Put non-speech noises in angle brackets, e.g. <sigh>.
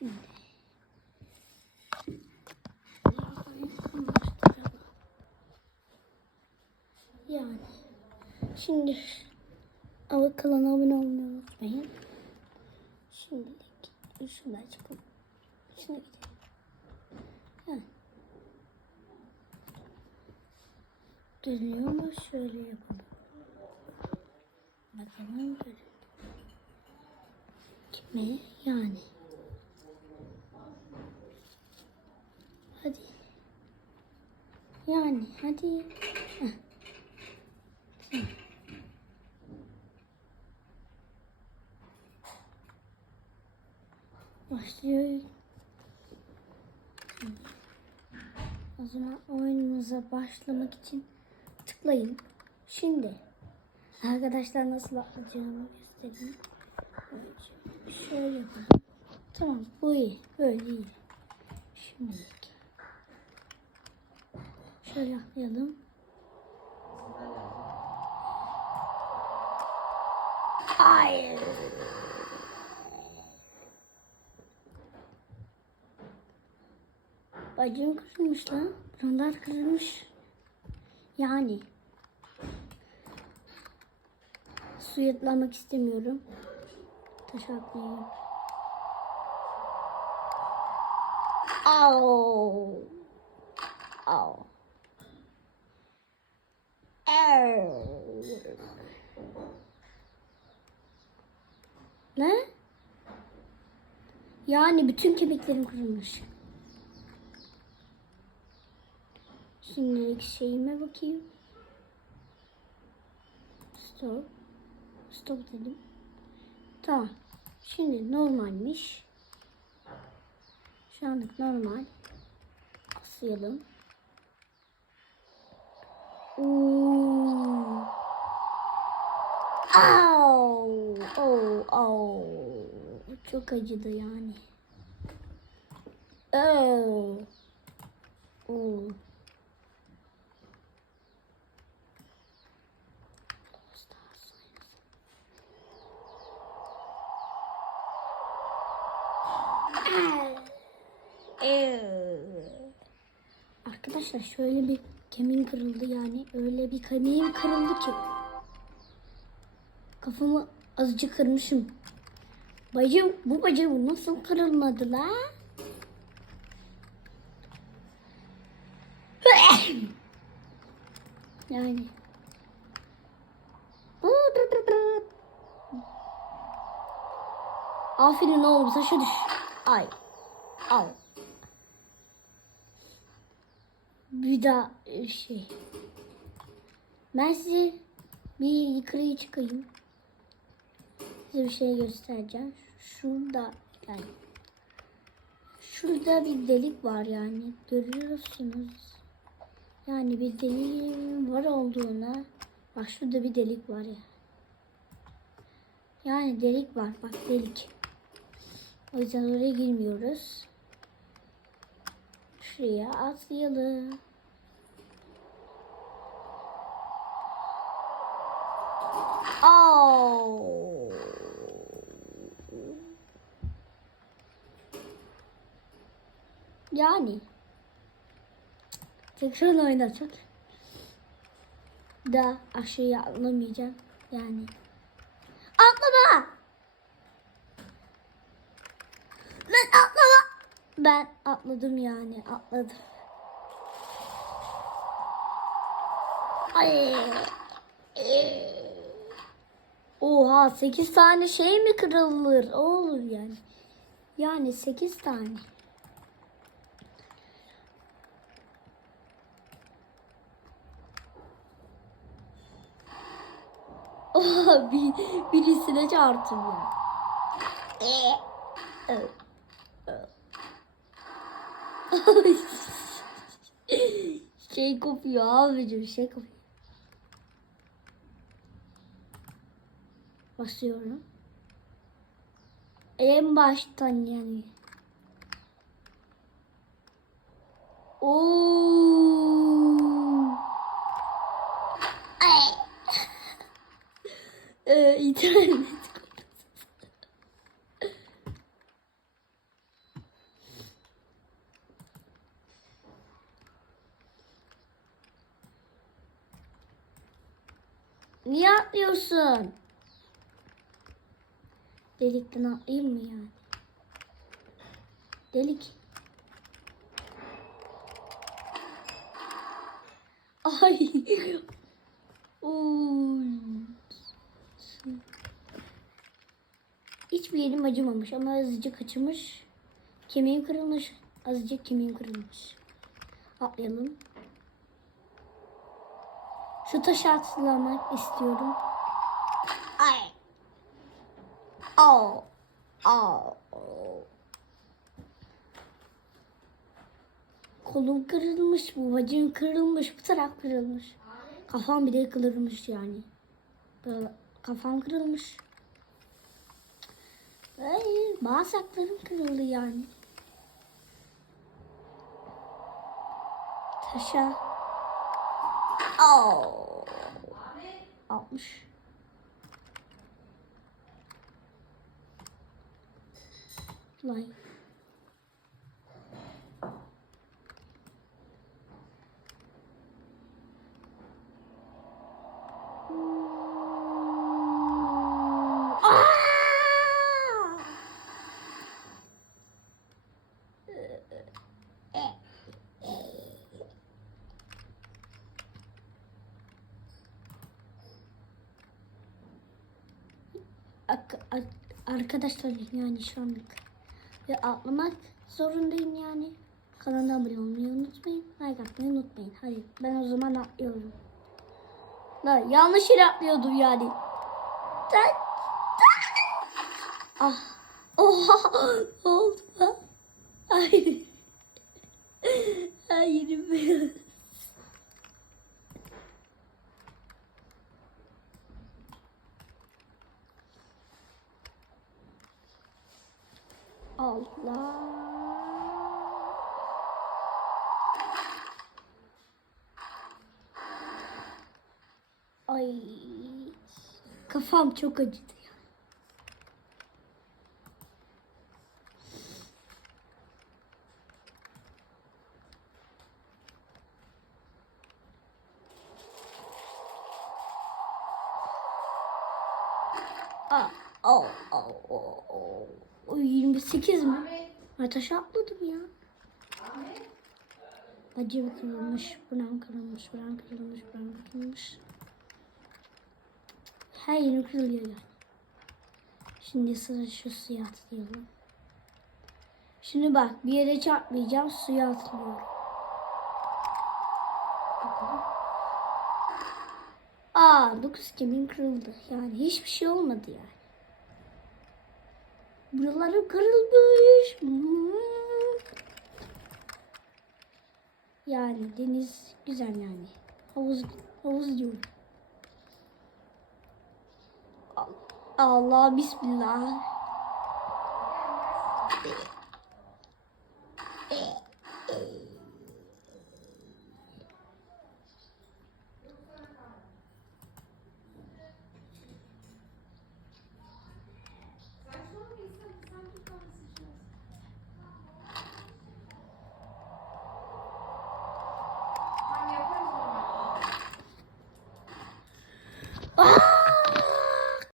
Şimdi. Yani. Şimdi ama kanala abone olmayı unutmayın. Şimdilik şuradan çıkalım. Şuna gidelim. Dönüyor mu? Şöyle yapalım. Bakalım böyle. Kime? Yani. Hadi. Yani hadi. Heh. Başlıyor. O zaman oyunumuza başlamak için tıklayın. Şimdi arkadaşlar nasıl atlayacağımı göstereyim. Şöyle yapalım. Tamam bu iyi. Böyle iyi. Şimdilik. Şöyle atlayalım. Hayır. Bacım kırılmış lan. Buralar kırılmış. Yani. Suya atlamak istemiyorum. Taş atlayayım. Au. Au. Ne? Yani bütün kemiklerim kırılmış. Şimdilik şeyime bakayım. Stop. Stop dedim. Tamam. Şimdi normalmiş. Şu anlık normal. Asayalım. Oo. Au. Oh, au. Çok acıdı yani. Oh. Oo. Arkadaşlar şöyle bir kemiğim kırıldı yani. Öyle bir kemiğim kırıldı ki. Kafamı azıcık kırmışım. Bacım bu bacım nasıl kırılmadı la? <coughs> yani. Aferin oğlum saça düş. Ay. Al. Bir daha e, şey. Ben size bir yukarıya çıkayım. Size bir şey göstereceğim. Şurada yani. Şurada bir delik var yani. Görüyorsunuz. Yani bir delik var olduğuna. Bak şurada bir delik var ya. Yani delik var. Bak delik. O yüzden oraya girmiyoruz. Şuraya atlayalım. Oh. Yani. Tekrar oynatın. Da aşağıya atlamayacağım. Yani. Atlama! Ben atlama. Ben atladım yani atladım. Ay. Oha 8 tane şey mi kırılır? Olur yani. Yani 8 tane. Oha <laughs> bir, birisine çarptım ya. Evet. <laughs> şey kopuyor abicim şey kopuyor. Basıyorum. En baştan yani. Oo. Ay e, internet Niye atlıyorsun? Delikten atlayayım mı yani? Delik. Ay. <laughs> Oo. Hiçbir yerim acımamış ama azıcık acımış. Kemiğim kırılmış. Azıcık kemiğim kırılmış. Atlayalım. Şu taşı atlamak istiyorum. Ay. Au. Au. Kolum kırılmış, bu bacağım kırılmış, bu taraf kırılmış. Kafam bile kırılmış yani. Kafam kırılmış. Ay, bağırsaklarım kırıldı yani. Taşa. Au. Almış. Vay. Arkadaşlar yani şu anlık ve atlamak zorundayım yani. Kanala abone olmayı unutmayın. Like atmayı unutmayın. Hadi ben o zaman atlıyorum. Lan yanlış yere atlıyordum yani. Tak, tak. Ah. Oha. <laughs> Ne oldu lan? Hayır. <laughs> Hayır. Allah. Ay. Kafam çok acıdı. Aa, oh, oh, oh, oh. O 28 mi? Ben taşa atladım ya. Bacım kırılmış, buram kırılmış, buram kırılmış, buram kırılmış. Her yerim kırılıyor yani. Şimdi sıra şu suya atlayalım. Şimdi bak bir yere çarpmayacağım suya atlıyorum. Aa 9 kemiğim kırıldı. Yani hiçbir şey olmadı yani. Buralarım kırılmış. Yani deniz güzel yani. Havuz havuz diyorum. Al- Allah bismillah.